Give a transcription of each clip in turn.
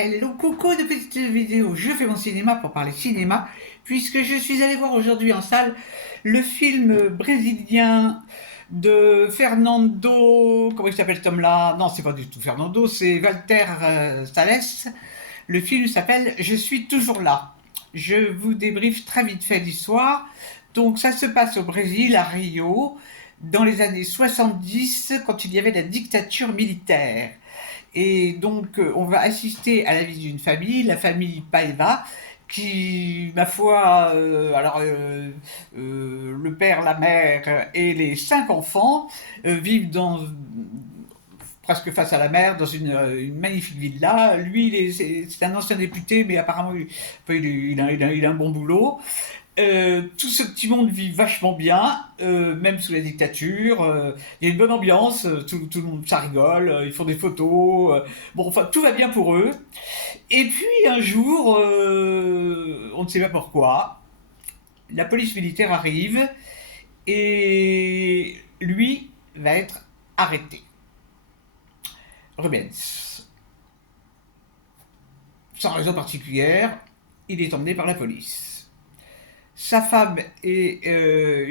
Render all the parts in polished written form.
Hello, coucou de petite vidéo, je fais mon cinéma pour parler cinéma, puisque je suis allé voir aujourd'hui en salle le film brésilien de Fernando, comment il s'appelle cet homme-là? Non, c'est pas du tout Fernando, c'est Walter Salles. Le film s'appelle Je suis toujours là. Je vous débriefe très vite fait l'histoire. Donc ça se passe au Brésil, à Rio, dans les années 70, quand il y avait la dictature militaire. Et donc, on va assister à la vie d'une famille, la famille Paiva, qui, ma foi, le père, la mère et les 5 enfants vivent presque face à la mer, dans une magnifique villa. Lui, c'est un ancien député, mais apparemment, il a un bon boulot. Tout ce petit monde vit vachement bien, même sous la dictature. Il y a une bonne ambiance, tout le monde, ça rigole, ils font des photos. Bon, enfin, tout va bien pour eux. Et puis un jour, on ne sait pas pourquoi, la police militaire arrive et lui va être arrêté. Rubens. Sans raison particulière, il est emmené par la police. Sa femme et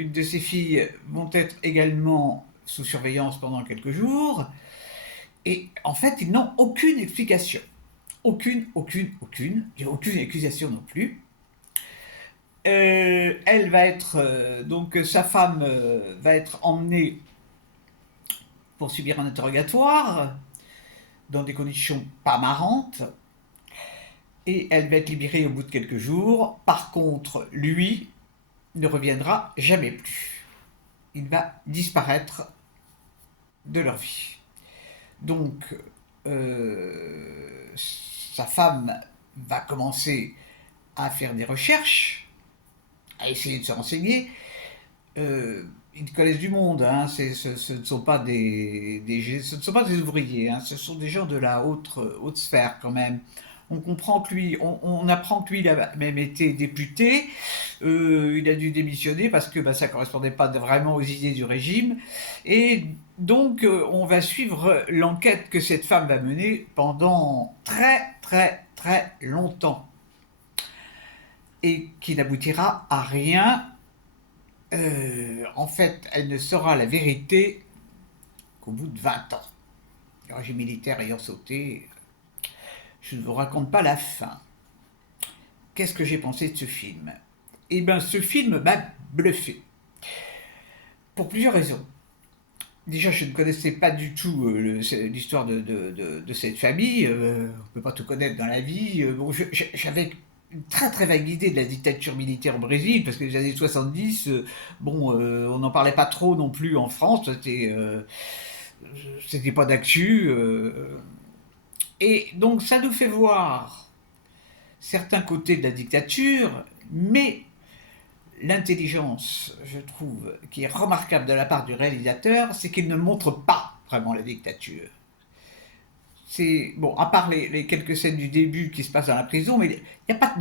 une de ses filles vont être également sous surveillance pendant quelques jours. Et en fait, ils n'ont aucune explication. Aucune. Il n'y a aucune accusation non plus. Elle va être. Donc, sa femme va être emmenée pour subir un interrogatoire dans des conditions pas marrantes. Et elle va être libérée au bout de quelques jours. Par contre, lui ne reviendra jamais plus. Il va disparaître de leur vie. Donc, sa femme va commencer à faire des recherches, à essayer de se renseigner. Ils connaissent du monde, hein. Ce ne sont pas ce ne sont pas des ouvriers, hein. Ce sont des gens de la haute sphère quand même. On comprend que lui, on apprend que lui, il a même été député. Il a dû démissionner parce que ça correspondait pas vraiment aux idées du régime. Et donc, on va suivre l'enquête que cette femme va mener pendant très longtemps et qui n'aboutira à rien. En fait, elle ne saura la vérité qu'au bout de 20 ans. Le régime militaire ayant sauté, je ne vous raconte pas la fin. Qu'est-ce que j'ai pensé de ce film? Eh bien, ce film m'a bluffé. Pour plusieurs raisons. Déjà, je ne connaissais pas du tout l'histoire de cette famille. On ne peut pas tout connaître dans la vie. Bon, j'avais une très vague idée de la dictature militaire au Brésil, parce que les années 70, on n'en parlait pas trop non plus en France. C'était pas d'actu. Et donc, ça nous fait voir certains côtés de la dictature, mais l'intelligence, je trouve, qui est remarquable de la part du réalisateur, c'est qu'il ne montre pas vraiment la dictature. C'est bon, à part les quelques scènes du début qui se passent dans la prison, mais il n'y a pas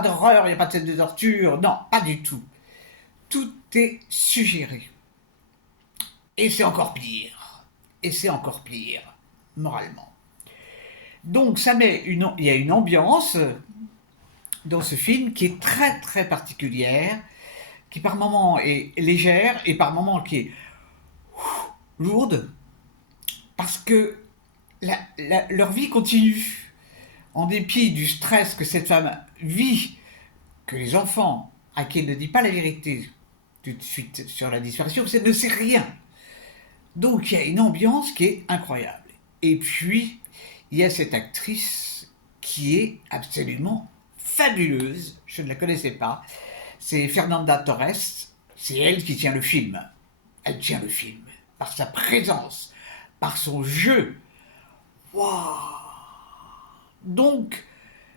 d'horreur, il n'y a pas de scène de torture, non, pas du tout. Tout est suggéré. Et c'est encore pire. Et c'est encore pire, moralement. Donc il y a une ambiance dans ce film qui est très particulière, qui par moments est légère et par moments qui est lourde, parce que leur vie continue, en dépit du stress que cette femme vit, que les enfants, à qui elle ne dit pas la vérité tout de suite sur la disparition, parce qu'elle ne sait rien. Donc il y a une ambiance qui est incroyable. Et puis, il y a cette actrice qui est absolument fabuleuse, je ne la connaissais pas, c'est Fernanda Torres, c'est elle qui tient le film. Elle tient le film, par sa présence, par son jeu. Waouh! Donc,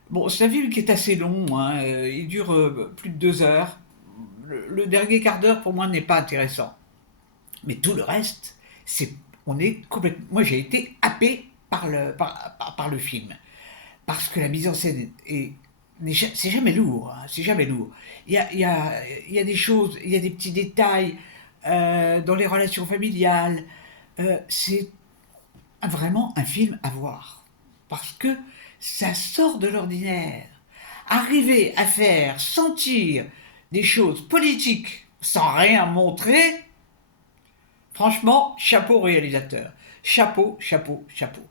bon, c'est un film qui est assez long, hein, il dure plus de 2 heures. Le dernier quart d'heure, pour moi, n'est pas intéressant. Mais tout le reste, on est complètement. Moi, j'ai été happé par le film. Parce que la mise en scène c'est jamais lourd, hein, c'est jamais lourd. Il y a des choses, il y a des petits détails dans les relations familiales. C'est vraiment un film à voir. Parce que Ça sort de l'ordinaire. Arriver à faire sentir des choses politiques sans rien montrer, franchement, chapeau réalisateur. Chapeau, chapeau, chapeau.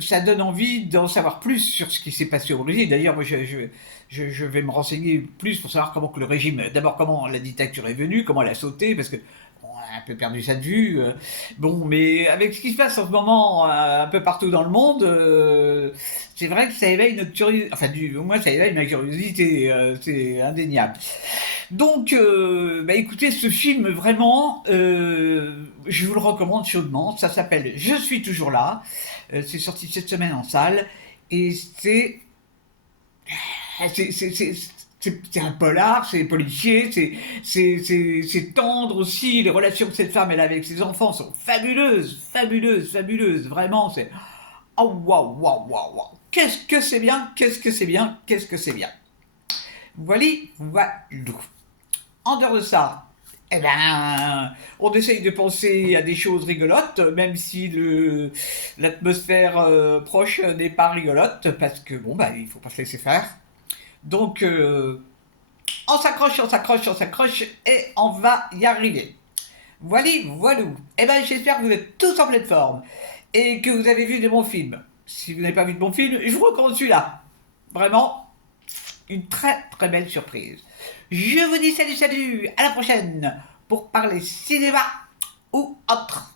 Ça donne envie d'en savoir plus sur ce qui s'est passé au Brésil. D'ailleurs, moi, je vais me renseigner plus pour savoir comment que le régime, d'abord comment la dictature est venue, comment elle a sauté, parce que bon, on a un peu perdu ça de vue. Bon, mais avec ce qui se passe en ce moment un peu partout dans le monde, c'est vrai que ça éveille notre curiosité. Enfin, au moins, ça éveille ma curiosité, c'est indéniable. Donc, bah écoutez, ce film, vraiment, je vous le recommande chaudement. Ça s'appelle Je suis toujours là. C'est sorti cette semaine en salle. Et c'est un polar, c'est policier, c'est tendre aussi. Les relations que cette femme elle a avec ses enfants sont fabuleuses, fabuleuses, fabuleuses. Vraiment, c'est. Oh waouh, waouh, waouh, waouh. Qu'est-ce que c'est bien, qu'est-ce que c'est bien, qu'est-ce que c'est bien. Voilà, voilà. En dehors de ça, eh ben, on essaye de penser à des choses rigolotes, même si l'atmosphère proche n'est pas rigolote, parce que bon, bah, il faut pas se laisser faire. Donc, on s'accroche, on s'accroche, on s'accroche, et on va y arriver. Voilà, voilou. Eh ben, j'espère que vous êtes tous en pleine forme, et que vous avez vu de bons films. Si vous n'avez pas vu de bons films, je vous recommande celui-là. Vraiment, une très très belle surprise. Je vous dis salut salut, à la prochaine pour parler cinéma ou autre.